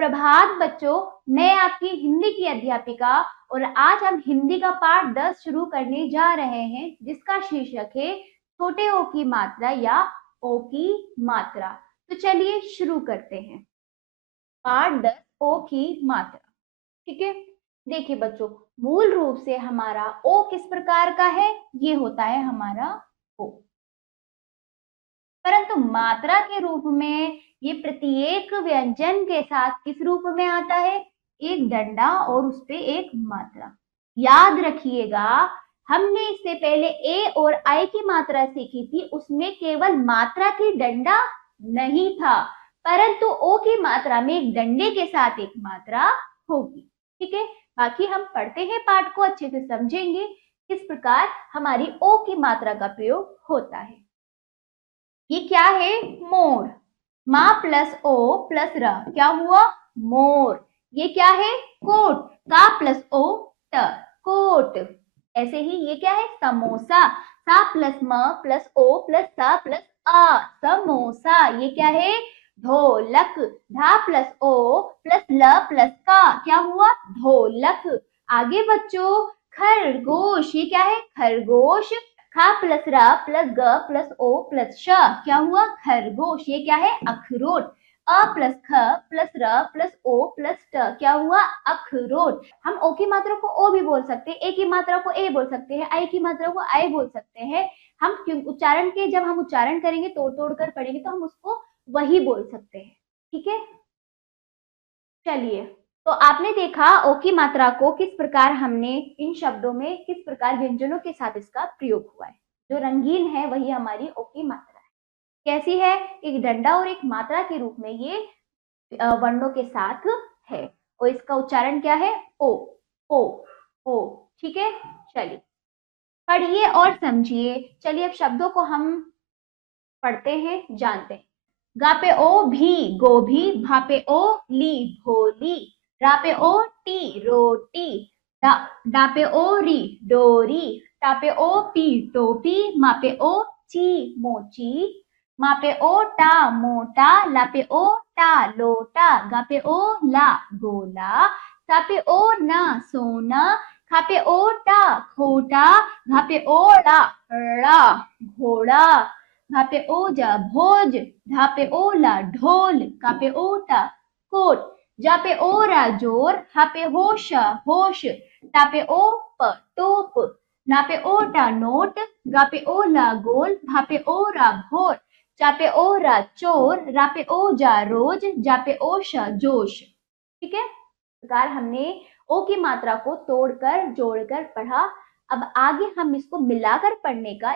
सुप्रभात बच्चों, मैं आपकी हिंदी की अध्यापिका और आज हम हिंदी का पाठ 10 शुरू करने जा रहे हैं जिसका शीर्षक है छोटे ओ की मात्रा या ओ की मात्रा। तो चलिए शुरू करते हैं। पाठ 10 ओ की मात्रा। ठीक है, देखिए बच्चों, मूल रूप से हमारा ओ किस प्रकार का है, ये होता है हमारा ओ। परंतु मात्रा के रूप में ये प्रत्येक व्यंजन के साथ किस रूप में आता है, एक डंडा और उस पे एक मात्रा। याद रखिएगा, हमने इससे पहले ए और आई की मात्रा सीखी थी, उसमें केवल मात्रा की डंडा नहीं था, परंतु ओ की मात्रा में एक डंडे के साथ एक मात्रा होगी। ठीक है, बाकी हम पढ़ते हैं पाठ को, अच्छे से समझेंगे किस प्रकार हमारी ओ की मात्रा का प्रयोग होता है। ये क्या है, मोर। माँ प्लस ओ प्लस र क्या हुआ, मोर। ये क्या है, कोट। का प्लस ओ ट, कोट। ऐसे ही ये क्या है, समोसा। सा प्लस म प्लस ओ प्लस सा प्लस आ, समोसा। ये क्या है, ढोलक। धा प्लस ओ प्लस ल प्लस का क्या हुआ, ढोलक। आगे बच्चों, खरगोश। ये क्या है, खरगोश। खा प्लस रा प्लस ग प्लस ओ प्लस श क्या हुआ, खरगोश। ये क्या है, अखरोट। अ प्लस ख प्लस र प्लस ओ प्लस ट क्या हुआ, अखरोट। हम ओ की मात्रा को ओ भी बोल सकते हैं, ए की मात्रा को ए बोल सकते हैं, आई की मात्रा को आई बोल सकते हैं। हम उच्चारण के जब हम उच्चारण करेंगे, तोड़ तोड़ कर पढ़ेंगे, तो हम उसको वही बोल सकते हैं। ठीक है, चलिए, तो आपने देखा ओ की मात्रा को किस प्रकार हमने इन शब्दों में किस प्रकार व्यंजनों के साथ इसका प्रयोग हुआ है। जो रंगीन है वही हमारी ओ की मात्रा है। कैसी है, एक डंडा और एक मात्रा के रूप में ये वर्णों के साथ है, और इसका उच्चारण क्या है, ओ ओ ओ। ठीक है, चलिए पढ़िए और समझिए। चलिए अब शब्दों को हम पढ़ते हैं, जानते हैं। गा पे ओ भी गोभी, भा पे ओ ली भोली, रा पे ओ टी रोटी, डा पे ओ री डोरी, टा पे ओ पी टोपी, मा पे ओ ची मोची, मा पे ओ टा मोटा, ला पे ओ टा लोटा, गा पे ओ ला गोला, सा पे ओ ना सोना, खा पे ओ टा खोटा, घा पे ओ ड़ा घोड़ा, घा पे ओजा भोज, धा पे ओला ढोल, का पे ओटा कोट, जा पे ओरा जोर, हा पे होशा होश, टा पे ओ प टोप, ना पे ओटा नोट, गा पे ओला गोल, भा पे ओरा भोर, चा पे ओरा चोर, रा पे ओजा रोज, जा पे ओशा जोश। ठीक है, प्रकार हमने ओ की मात्रा को तोड़कर जोड़कर पढ़ा। अब आगे हम इसको मिलाकर पढ़ने का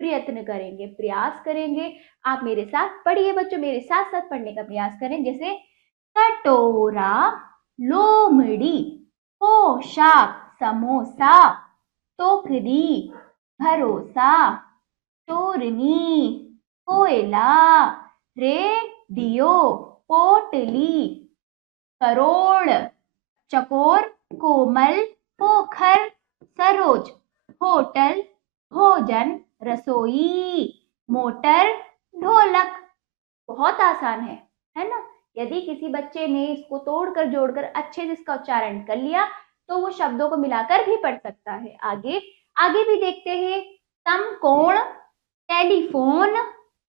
प्रयत्न करेंगे, प्रयास करेंगे। आप मेरे साथ पढ़िए बच्चों, मेरे साथ साथ पढ़ने का प्रयास करें। जैसे कटोरा, लोमड़ी, पोशाक, समोसा, टोकरी, भरोसा, चोरनी, कोयला, रेडियो, पोटली, करोड़, चकोर, कोमल, पोखर, सरोज, होटल, भोजन, रसोई, मोटर, ढोलक। बहुत आसान है ना। यदि किसी बच्चे ने इसको तोड़कर जोड़कर अच्छे से इसका उच्चारण कर लिया तो वो शब्दों को मिलाकर भी पढ़ सकता है। आगे आगे भी देखते हैं। समकोण, टेलीफोन,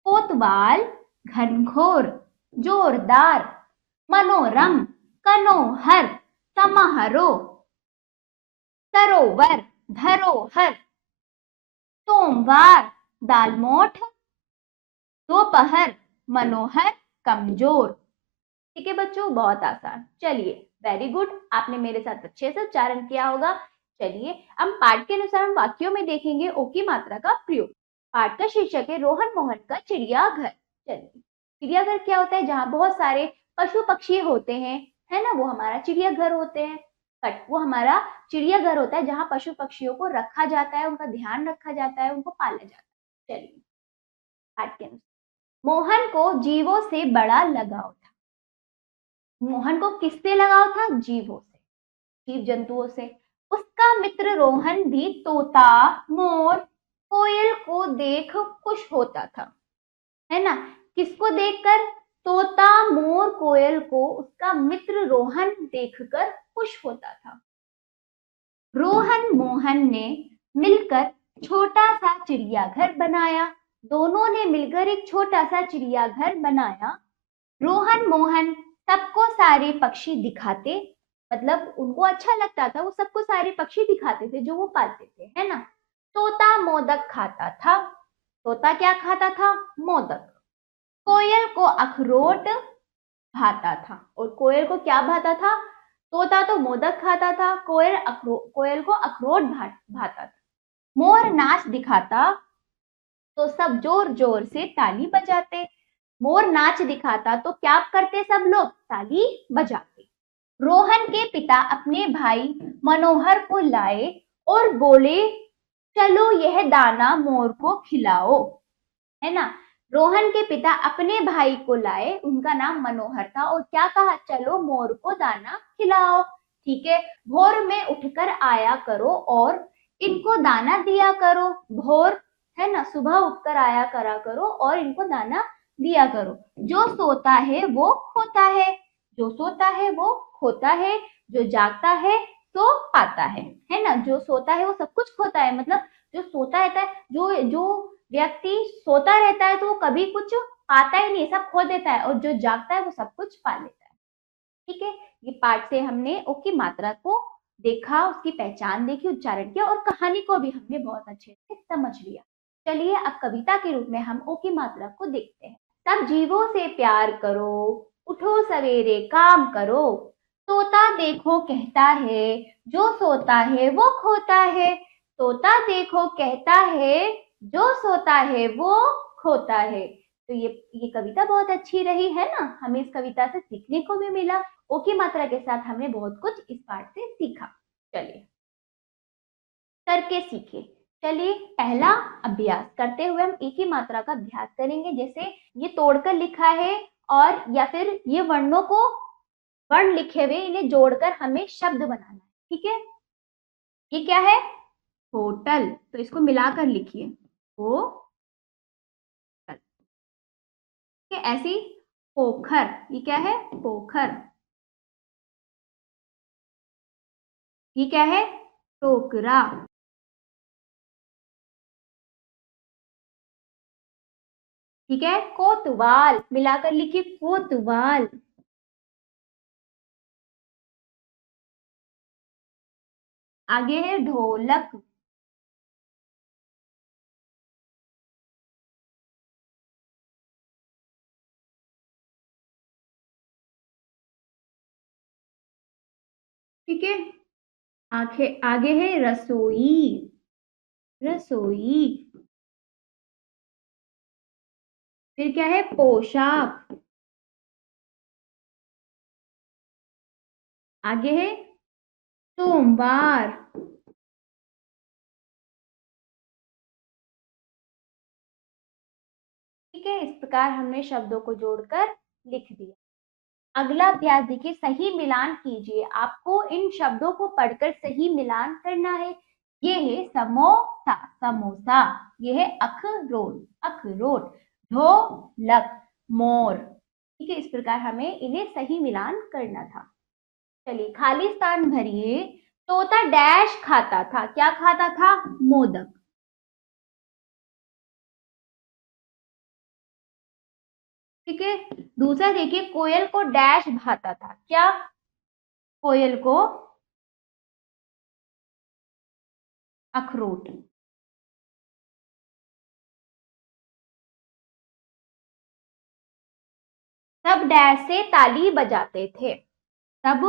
कोतवाल, घनघोर, जोरदार, मनोरम, कनोहर, समारोह, सरोवर, धरोहर, सोमवार, दालमोठ, दोपहर, मनोहर, कमजोर। ठीक है बच्चों, बहुत आसान। चलिए, वेरी गुड, आपने मेरे साथ अच्छे से उच्चारण किया होगा। चलिए हम पाठ के अनुसार हम वाक्यों में देखेंगे ओ की मात्रा का प्रयोग। पाठ का शीर्षक है रोहन मोहन का चिड़ियाघर। चलिए, चिड़ियाघर क्या होता है, जहाँ बहुत सारे पशु पक्षी होते हैं, है ना, वो हमारा चिड़ियाघर होते हैं। बट वो हमारा चिड़ियाघर होता है जहाँ पशु पक्षियों को रखा जाता है, उनका ध्यान रखा जाता है, उनको पाला जाता है। चलिए पाठ के अनुसार, मोहन को जीवों से बड़ा लगाव था। मोहन को किससे लगाव था, जीवों से, जीव जंतुओं से। उसका मित्र रोहन भी तोता, मोर, कोयल को देख खुश होता था, है ना। किसको देखकर, तोता मोर कोयल को उसका मित्र रोहन देखकर खुश होता था। रोहन मोहन ने मिलकर छोटा सा चिड़ियाघर बनाया। दोनों ने मिलकर एक छोटा सा चिड़ियाघर बनाया। रोहन मोहन सबको सारे पक्षी दिखाते, मतलब उनको अच्छा लगता था, वो सबको सारे पक्षी दिखाते थे जो वो पालते थे, है ना। तोता मोदक खाता था। तोता क्या खाता था? मोदक। कोयल को अखरोट भाता था। और कोयल को क्या भाता था? तोता तो मोदक खाता था, कोयल को अखरोट भाता था। मोर नाच दिखाता तो सब जोर जोर से ताली बजाते। मोर नाच दिखाता तो क्या करते सब लोग? ताली बजाते। रोहन के पिता अपने भाई मनोहर को लाए और बोले, चलो यह दाना मोर को खिलाओ, है ना। रोहन के पिता अपने भाई को लाए, उनका नाम मनोहर था, और क्या कहा? चलो मोर को दाना खिलाओ। ठीक है, भोर में उठकर आया करो और इनको दाना दिया करो। भोर, है ना, सुबह उठकर आया करा करो और इनको दाना दिया करो। जो सोता है वो खोता है, जो सोता है वो खोता है, जो जागता है तो पाता है ना। जो सोता है वो सब कुछ खोता है, मतलब जो सोता रहता है, जो जो व्यक्ति सोता रहता है तो वो कभी कुछ पाता ही नहीं, सब खो देता है, और जो जागता है वो सब कुछ पा लेता है। ठीक है, ये पाठ से हमने ओ की मात्रा को देखा, उसकी पहचान देखी, उच्चारण किया, और कहानी को भी हमने बहुत अच्छे से समझ लिया। चलिए अब कविता के रूप में हम ओ की मात्रा को देखते हैं। सब जीवों से प्यार करो, उठो सवेरे काम करो। तोता देखो कहता है, जो सोता है वो खोता है। तोता देखो कहता है, जो सोता है वो खोता है। तो ये कविता बहुत अच्छी रही, है ना। हमें इस कविता से सीखने को भी मिला। ओ की मात्रा के साथ हमने बहुत कुछ इस पाठ से सीखा। चलिए करके सीखे। चलिए पहला अभ्यास करते हुए हम ए की मात्रा का अभ्यास करेंगे। जैसे ये तोड़कर लिखा है, और या फिर ये वर्णों को, वर्ण लिखे हुए, इन्हें जोड़कर हमें शब्द बनाना है। ठीक है, ये क्या है? होटल, तो इसको मिलाकर लिखिए, होटल। ऐसी पोखर, ये क्या है? पोखर। ये क्या है? टोकरा। ठीक है, कोतवाल, मिलाकर लिखिए, कोतवाल। आगे है ढोलक। ठीक है, आगे है रसोई। रसोई। फिर क्या है? पोशाक। आगे है सोमवार। ठीक है, इस प्रकार हमने शब्दों को जोड़कर लिख दिया। अगला अभ्यास देखिए, सही मिलान कीजिए। आपको इन शब्दों को पढ़कर सही मिलान करना है। ये है समोसा, समोसा। ये है अखरोट, अखरोट। ढोलक, मोर। ठीक है, इस प्रकार हमें इन्हें सही मिलान करना था। चलिए खाली स्थान भरिए। तोता डैश खाता था, क्या खाता था? मोदक। ठीक है, दूसरा देखिए, कोयल को डैश भाता था, क्या? कोयल को अखरोट। सब डैश से ताली बजाते थे, सब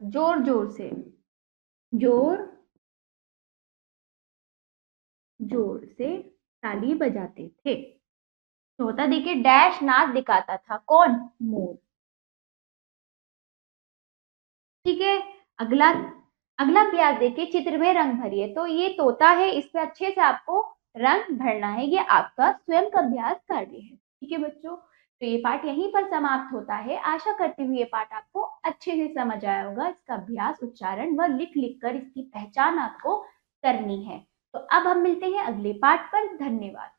जोर जोर से, जोर जोर से ताली बजाते थे। तोता देखिए डैश नाच दिखाता था, कौन? मोर। ठीक है, अगला अगला अभ्यास देखिए, चित्र में रंग भरिए। तो ये तोता है, इस पे अच्छे से आपको रंग भरना है, ये आपका स्वयं का अभ्यास कार्य है। ठीक है बच्चों, तो ये पाठ यहीं पर समाप्त होता है। आशा करती हूँ ये पाठ आपको अच्छे से समझ आया होगा। इसका अभ्यास, उच्चारण व लिख लिख कर इसकी पहचान आपको करनी है। तो अब हम मिलते हैं अगले पाठ पर। धन्यवाद।